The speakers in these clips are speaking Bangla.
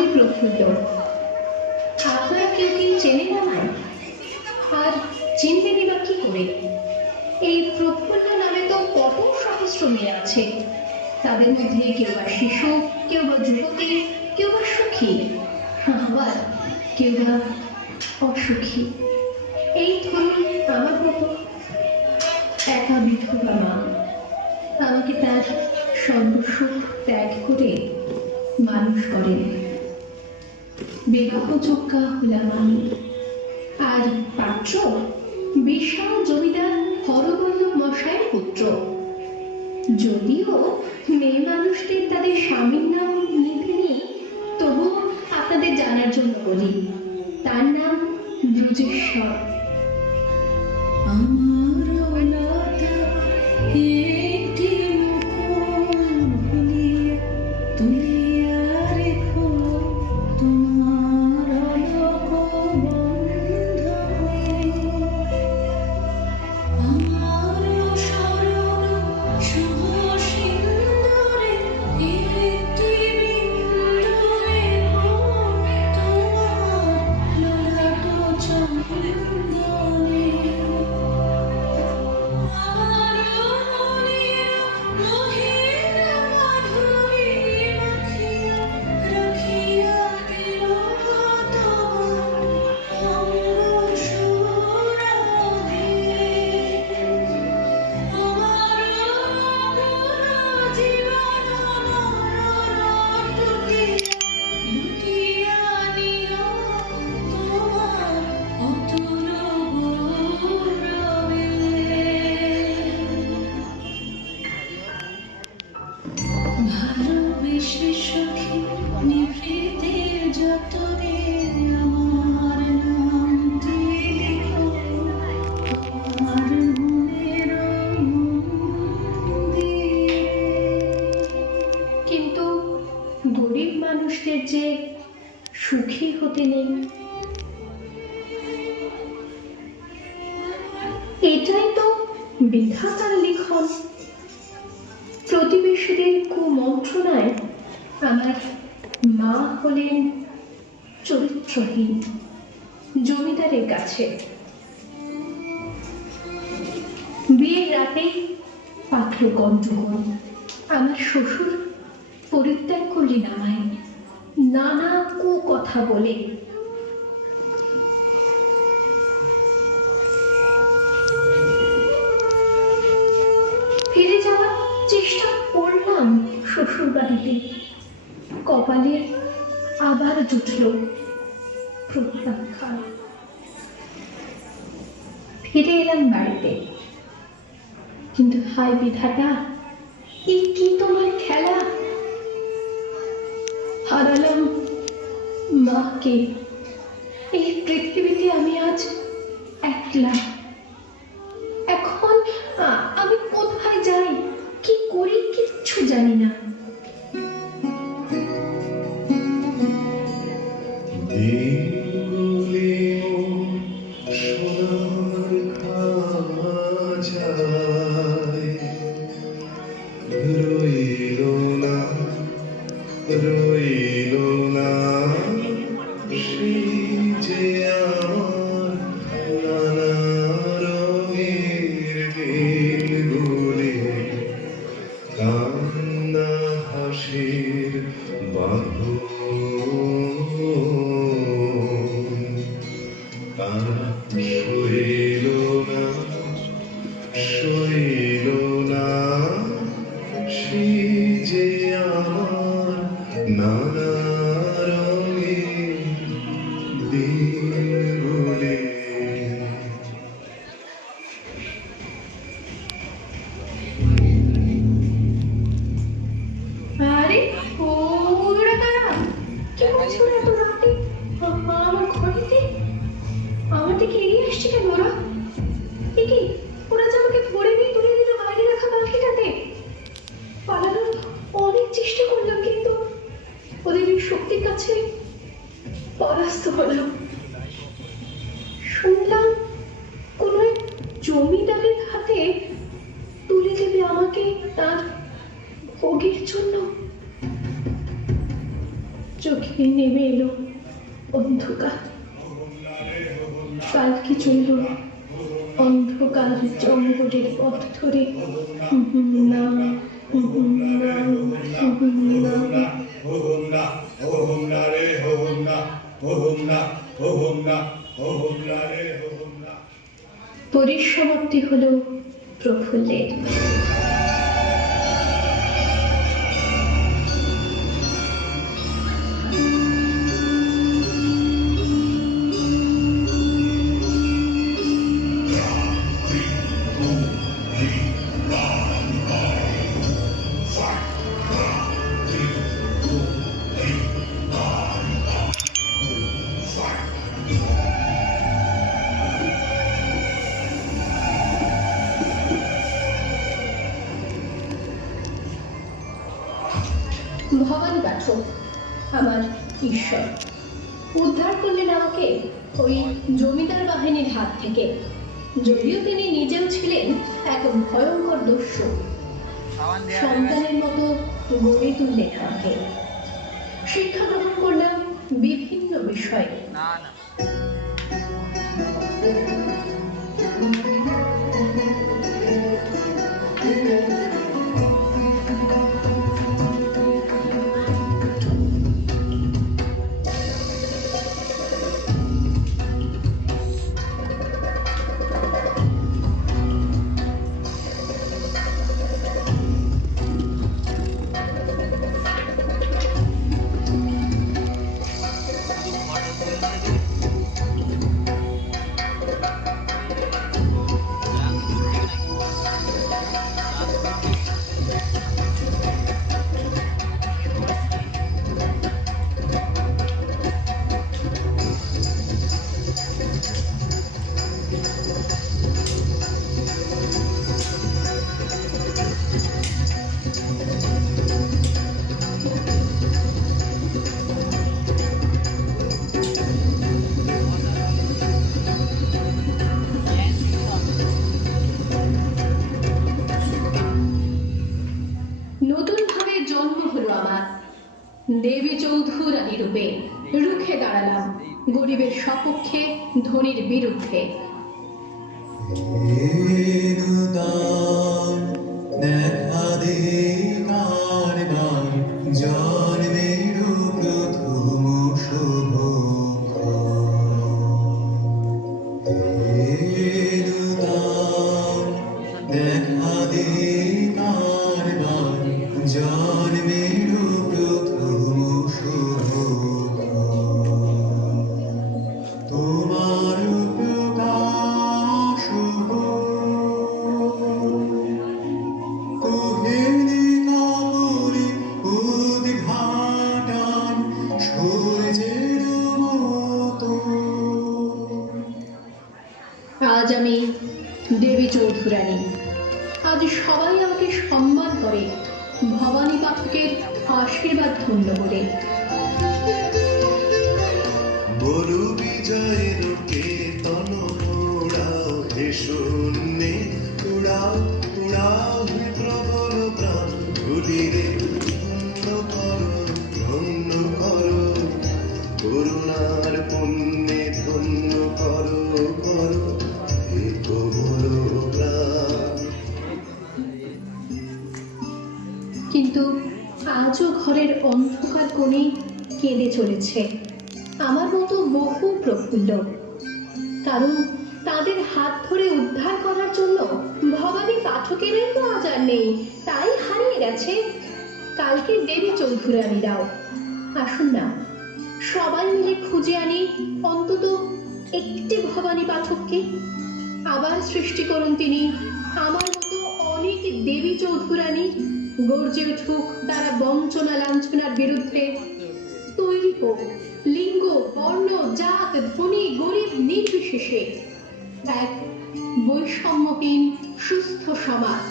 আমি প্রফুল্ল। আপনারা কেউ কেউ চেনে না আমায়, আর চিনবেনই বা কি করে? এই প্রফুল্ল নামে তো কত সহস্র মেয়ে আছে, তাদের মধ্যে কেউ বা শিশু, কেউ বা যুবতী, কেউ বা সুখী, আবার কেউ বা অসুখী। এই ধরুন আমার মতো একা বিধবা মা আমাকে তার সর্বসুখ ত্যাগ করে মানুষ করেন। বিবাহযোগ্যা হলাম আমি, আর পাত্র বিশাল জমিদার হরবল্লভ মশাইয়ের পুত্র। যদিও মেয়ে মানুষদের তাদের স্বামীর নাম লিখে নিই, তবুও আপনাদের জানার জন্য বলি, তার নাম ব্রজেশ্বর। কিন্তু গরিব মানুষদের যে সুখী হতে নেই, এটাই তো বিধাতার লিখন। প্রতিবেশীদের কুমন্ত্রণায় আমার মা হলেন চরিত্রহীন জমিদারের কাছে। বিয়ের রাতেই পাত্র গণ্ডগোল। আমার শ্বশুর পরিত্যাগ করলেন আমায় নানা কথা বলে। ফিরে যাওয়ার চেষ্টা করলাম শ্বশুর বাড়িতে, কপালে আবার জুটল প্রত্যাখ্যান। ফিরে এলাম বাড়িতে, কিন্তু হায় বিধাতা, এই কি তোমার খেলা! হারালাম মাকে। এই পৃথিবীতে আমি আজ একলা। এখন আমি কোথায় যাই, কি করি, কিচ্ছু জানি না। শুনলাম কোন এক জমিদারের হাতে তুলে দেবে আমাকে তার ভোগের জন্য। চোখে নেমে এলো অন্ধকার। কালকে চলল অন্ধকার জঙ্গলের পথ ধরে, না পরিসমাপ্তি হলো প্রফুল্লের। ভবানী পাঠক আমার ঈশ্বর, উদ্ধার করলেন আমাকে ওই জমিদার বাহিনীর হাত থেকে। যদিও তিনি নিজেও ছিলেন এক ভয়ঙ্কর দস্যু, সন্তানের মতো গড়ে তুললেন আমাকে। শিক্ষা গ্রহণ করলাম বিভিন্ন বিষয়ে। দেবী চৌধুরানী রূপে রুখে দাঁড়ালাম গরিবের সপক্ষে, ধনীর বিরুদ্ধে। আজ আমি দেবী চৌধুরানী, আজ সবাই আমাকে সম্মান করে ভবানী পাঠকের আশীর্বাদ ধন্য বলে। বলু বিজয়ের কেতন উড়াও হে শূন্যে, উড়াও উড়াও হে প্রবল প্রাণ গুলিরে, ধন্য করো করুণার পুণ্যে, ধন্য করো করো হে কোমল প্রাণ। কিন্তু আজও ঘরের অন্ধকার কোণে কেঁদে চলেছে আমার মতো বহু প্রফুল্ল, কারণ তাদের হাত ধরে উদ্ধার করার জন্য ভবানী পাঠকেরই তো আজ আর নেই, তাই হারিয়ে গেছে কালকে দেবী চৌধুরানীরাও। আসুন না সবাই মিলে খুঁজে আনি অন্তত একটি ভবানী পাঠককে, আবার সৃষ্টি করুন তিনি আমার মতো অনেক দেবী চৌধুরানী, গর্জে উঠুক তারা বঞ্চনা লাঞ্ছনার বিরুদ্ধে। তৈরি হোক লিঙ্গ, বর্ণ, জাত, ধনী গরিব নির্বিশেষে এক বৈষম্যহীন সুস্থ সমাজ।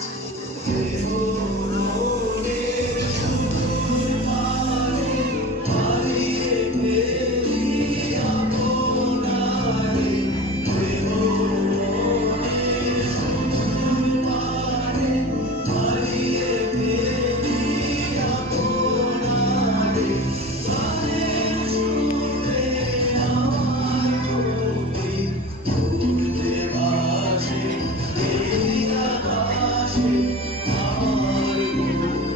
আমার মন